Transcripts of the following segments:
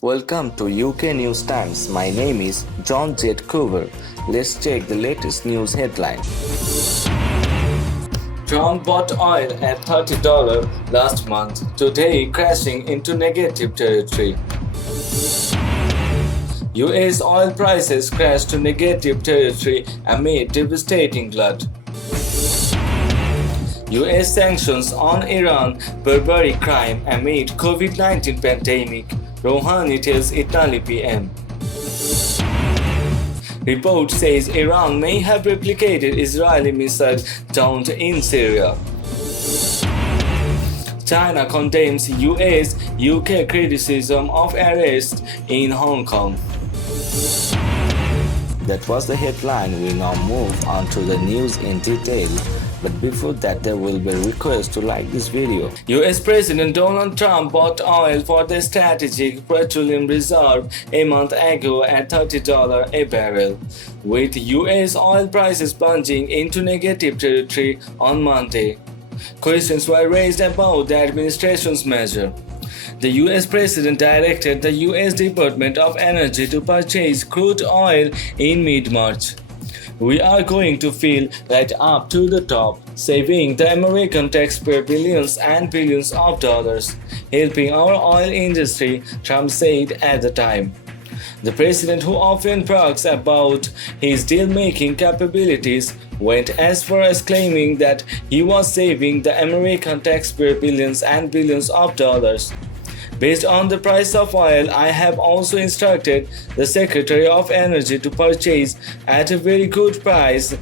Welcome to UK News Times. My name is John Z. Coover. Let's check the latest news headline. Trump bought oil at $30 last month, today crashing into negative territory. US oil prices crashed to negative territory amid devastating glut. US sanctions on Iran, barbaric crime amid COVID-19 pandemic. Rouhani tells Italy PM. Report says Iran may have replicated Israeli missile downed in Syria. China condemns US, UK criticism of arrest in Hong Kong. That was the headline. We now move on to the news in detail. But before that, there will be a request to like this video. US President Donald Trump bought oil for the strategic petroleum reserve a month ago at $30 a barrel, with US oil prices plunging into negative territory on Monday. Questions were raised about the administration's measure. The US President directed the US Department of Energy to purchase crude oil in mid-March. We are going to fill right up to the top, saving the American taxpayer billions and billions of dollars, helping our oil industry, Trump said at the time. The president, who often brags about his deal-making capabilities, went as far as claiming that he was saving the American taxpayer billions and billions of dollars. Based on the price of oil, I have also instructed the Secretary of Energy to purchase at a very good price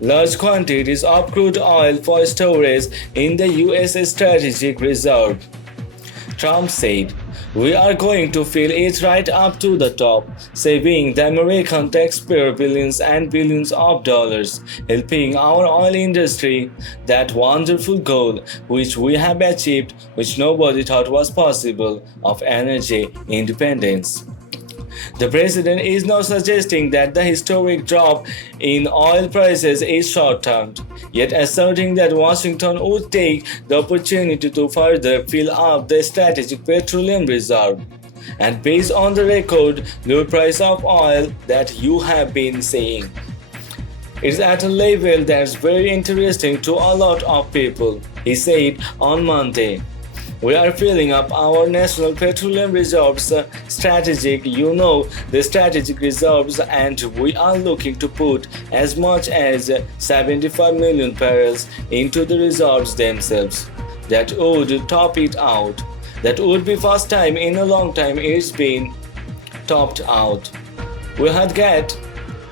large quantities of crude oil for storage in the US Strategic Reserve. Trump said, "We are going to fill it right up to the top, saving the American taxpayer billions and billions of dollars, helping our oil industry, that wonderful goal which we have achieved, which nobody thought was possible, of energy independence." The president is now suggesting that the historic drop in oil prices is short-term, yet asserting that Washington would take the opportunity to further fill up the strategic petroleum reserve. And based on the record low price of oil that you have been seeing, it's at a level that's very interesting to a lot of people, he said on Monday. "We are filling up our national petroleum reserves, the strategic reserves, and we are looking to put as much as 75 million barrels into the reserves themselves. That would top it out. That would be first time in a long time it's been topped out. We had get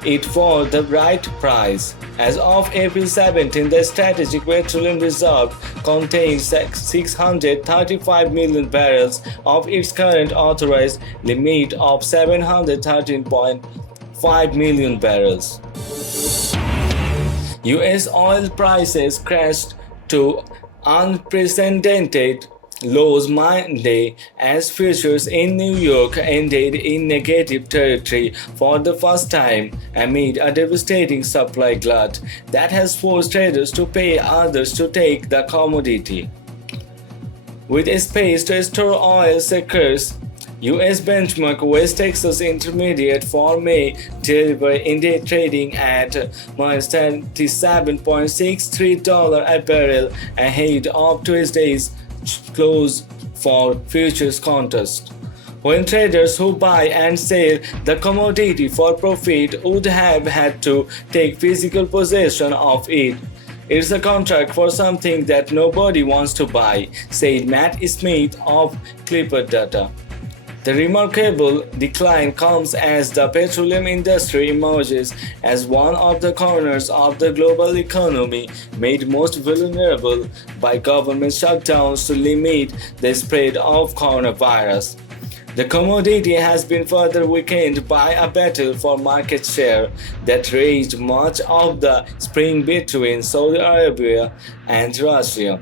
it for the right price." As of April 17, the strategic petroleum reserve contains 635 million barrels of its current authorized limit of 713.5 million barrels. US oil prices crashed to unprecedented lows Monday as futures in New York ended in negative territory for the first time amid a devastating supply glut that has forced traders to pay others to take the commodity. With a space to store oil scarce, US benchmark West Texas Intermediate for May delivered indeed trading at $37.63 a barrel ahead of Tuesday's close for futures contest, when traders who buy and sell the commodity for profit would have had to take physical possession of it. "It's a contract for something that nobody wants to buy," said Matt Smith of Clipper Data. The remarkable decline comes as the petroleum industry emerges as one of the corners of the global economy made most vulnerable by government shutdowns to limit the spread of coronavirus. The commodity has been further weakened by a battle for market share that raged much of the spring between Saudi Arabia and Russia.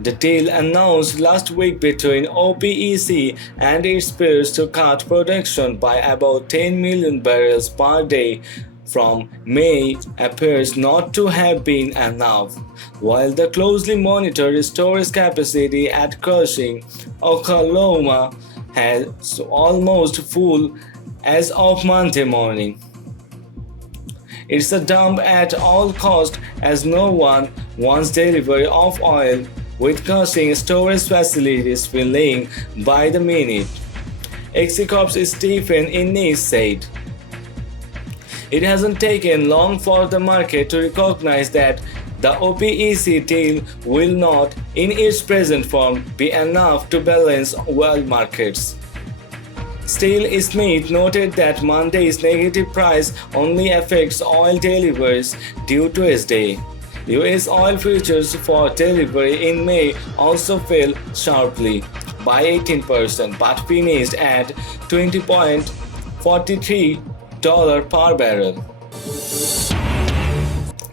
The deal announced last week between OPEC and its peers to cut production by about 10 million barrels per day from May appears not to have been enough, while the closely monitored storage capacity at Cushing, Oklahoma, has almost full as of Monday morning. It's a dump at all cost as no one wants delivery of oil with crushing storage facilities filling by the minute. Executive Stephen Innes said. It hasn't taken long for the market to recognize that the OPEC deal will not, in its present form, be enough to balance world markets. Still, Smith noted that Monday's negative price only affects oil deliveries due to its day. US oil futures for delivery in May also fell sharply by 18% but finished at $20.43 per barrel.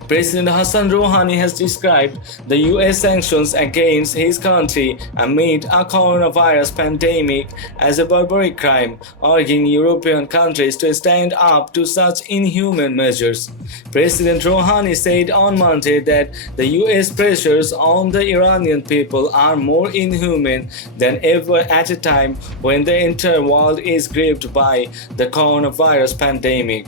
President Hassan Rouhani has described the US sanctions against his country amid a coronavirus pandemic as a barbaric crime, urging European countries to stand up to such inhuman measures. President Rouhani said on Monday that the US pressures on the Iranian people are more inhuman than ever at a time when the entire world is gripped by the coronavirus pandemic.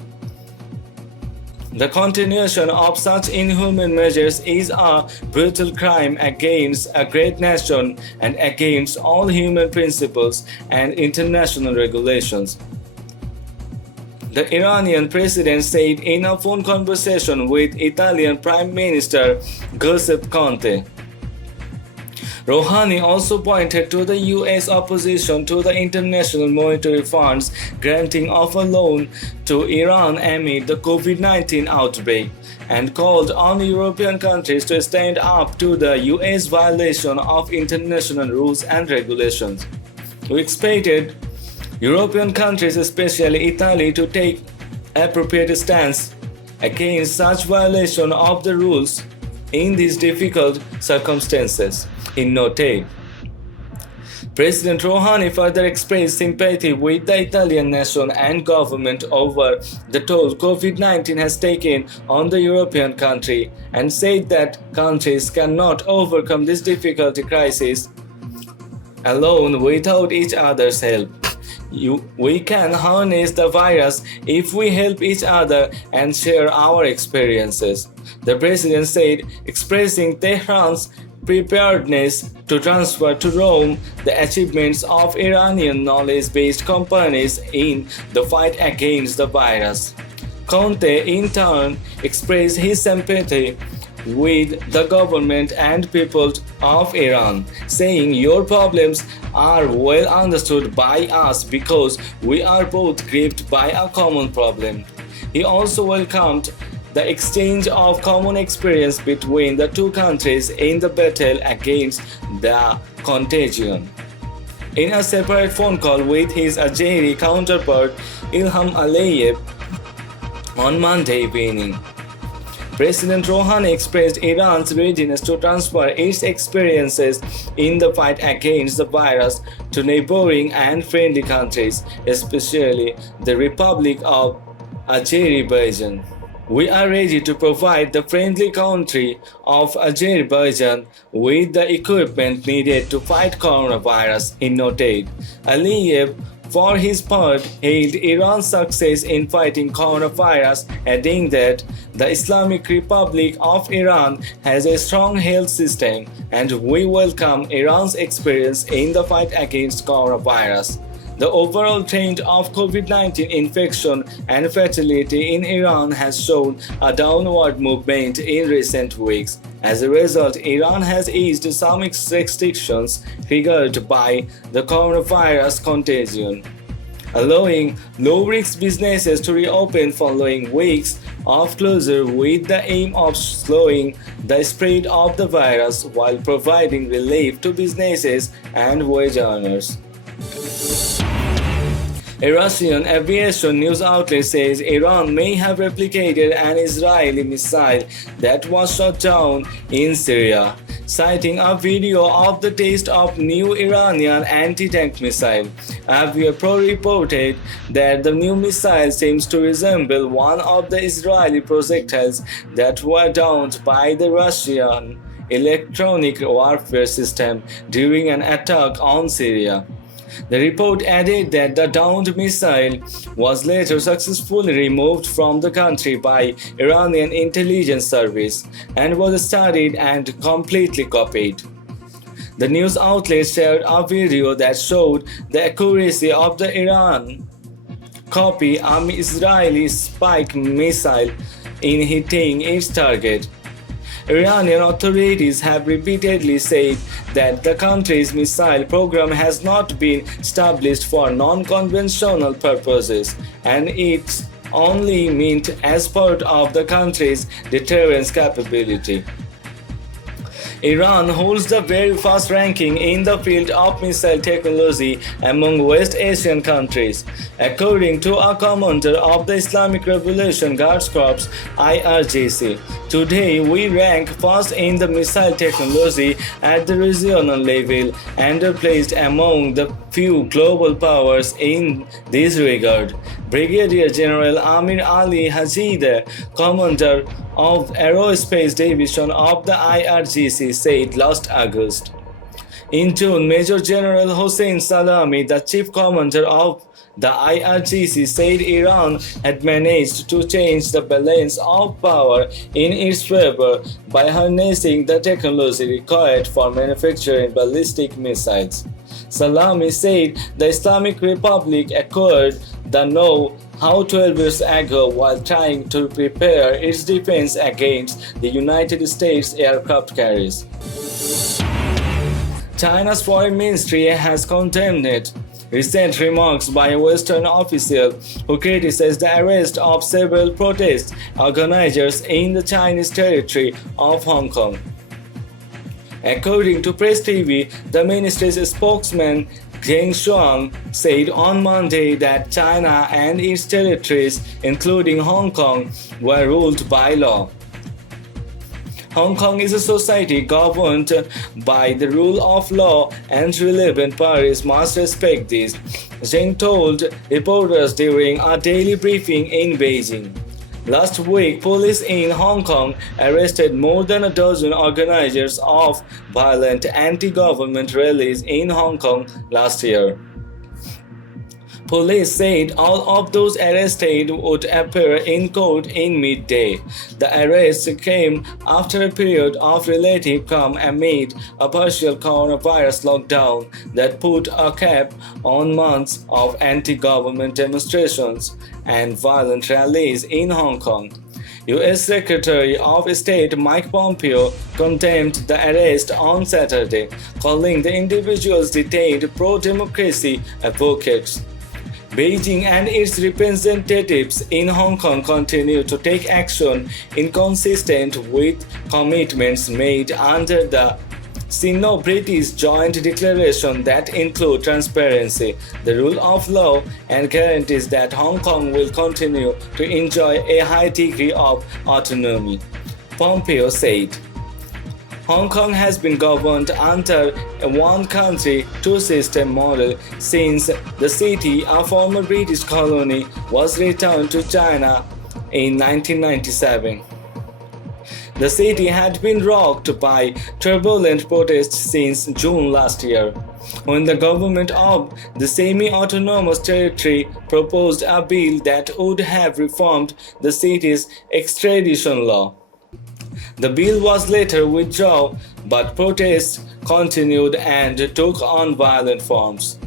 The continuation of such inhuman measures is a brutal crime against a great nation and against all human principles and international regulations. The Iranian president said in a phone conversation with Italian Prime Minister Giuseppe Conte. Rouhani also pointed to the US opposition to the International Monetary Fund's granting of a loan to Iran amid the COVID-19 outbreak and called on European countries to stand up to the US violation of international rules and regulations. We expected European countries, especially Italy, to take appropriate stance against such violation of the rules in these difficult circumstances. In noted. President Rouhani further expressed sympathy with the Italian nation and government over the toll COVID-19 has taken on the European country and said that countries cannot overcome this difficult crisis alone without each other's help. We can harness the virus if we help each other and share our experiences, the president said, expressing Tehran's preparedness to transfer to Rome the achievements of Iranian knowledge-based companies in the fight against the virus. Conte, in turn, expressed his sympathy with the government and people of Iran, saying, "Your problems are well understood by us because we are both gripped by a common problem." He also welcomed the exchange of common experience between the two countries in the battle against the contagion. In a separate phone call with his Azeri counterpart Ilham Aliyev on Monday evening, President Rouhani expressed Iran's readiness to transfer its experiences in the fight against the virus to neighboring and friendly countries, especially the Republic of Azerbaijan. We are ready to provide the friendly country of Azerbaijan with the equipment needed to fight coronavirus, he noted. Aliyev, for his part, hailed Iran's success in fighting coronavirus, adding that the Islamic Republic of Iran has a strong health system and we welcome Iran's experience in the fight against coronavirus. The overall trend of COVID-19 infection and fatality in Iran has shown a downward movement in recent weeks. As a result, Iran has eased some restrictions triggered by the coronavirus contagion, allowing low-risk businesses to reopen following weeks of closure with the aim of slowing the spread of the virus while providing relief to businesses and wage earners. A Russian aviation news outlet says Iran may have replicated an Israeli missile that was shot down in Syria, citing a video of the test of new Iranian anti-tank missile. Aviapro reported that the new missile seems to resemble one of the Israeli projectiles that were downed by the Russian electronic warfare system during an attack on Syria. The report added that the downed missile was later successfully removed from the country by Iranian intelligence service and was studied and completely copied. The news outlet shared a video that showed the accuracy of the Iran copy an Israeli spike missile in hitting its target. Iranian authorities have repeatedly said that the country's missile program has not been established for non-conventional purposes and it's only meant as part of the country's deterrence capability. Iran holds the very first ranking in the field of missile technology among West Asian countries. According to a commander of the Islamic Revolution Guards Corps (IRGC), today we rank first in the missile technology at the regional level and are placed among the few global powers in this regard. Brigadier General Amir Ali Hajide, commander of Aerospace Division of the IRGC, said last August. In June, Major General Hossein Salami, the chief commander of the IRGC, said Iran had managed to change the balance of power in its favor by harnessing the technology required for manufacturing ballistic missiles. Salami said the Islamic Republic acquired the know-how 12 years ago while trying to prepare its defense against the United States aircraft carriers. China's foreign ministry has condemned recent remarks by a Western official who criticized the arrest of several protest organizers in the Chinese territory of Hong Kong. According to Press TV, the ministry's spokesman Geng Shuang said on Monday that China and its territories, including Hong Kong, were ruled by law. Hong Kong is a society governed by the rule of law and relevant parties must respect this, Zheng told reporters during a daily briefing in Beijing. Last week, police in Hong Kong arrested more than a dozen organizers of violent anti-government rallies in Hong Kong last year. Police said all of those arrested would appear in court in midday. The arrests came after a period of relative calm amid a partial coronavirus lockdown that put a cap on months of anti-government demonstrations and violent rallies in Hong Kong. U.S. Secretary of State Mike Pompeo condemned the arrest on Saturday, calling the individuals detained pro-democracy advocates. Beijing and its representatives in Hong Kong continue to take action inconsistent with commitments made under the Sino-British Joint Declaration that include transparency, the rule of law, and guarantees that Hong Kong will continue to enjoy a high degree of autonomy. Pompeo said, Hong Kong has been governed under a one-country, two-system model since the city, a former British colony, was returned to China in 1997. The city had been rocked by turbulent protests since June last year, when the government of the semi-autonomous territory proposed a bill that would have reformed the city's extradition law. The bill was later withdrawn, but protests continued and took on violent forms.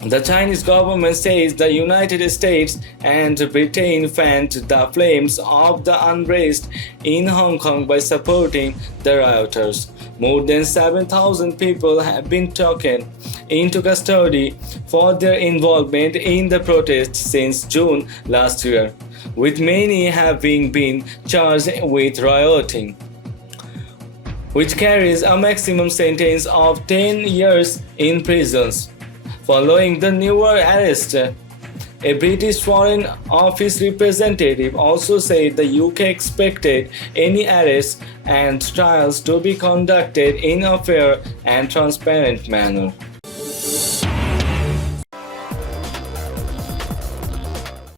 The Chinese government says the United States and Britain fanned the flames of the unrest in Hong Kong by supporting the rioters. More than 7,000 people have been taken into custody for their involvement in the protests since June last year, with many having been charged with rioting, which carries a maximum sentence of 10 years in prisons. Following the newer arrest, a British Foreign Office representative also said the UK expected any arrests and trials to be conducted in a fair and transparent manner.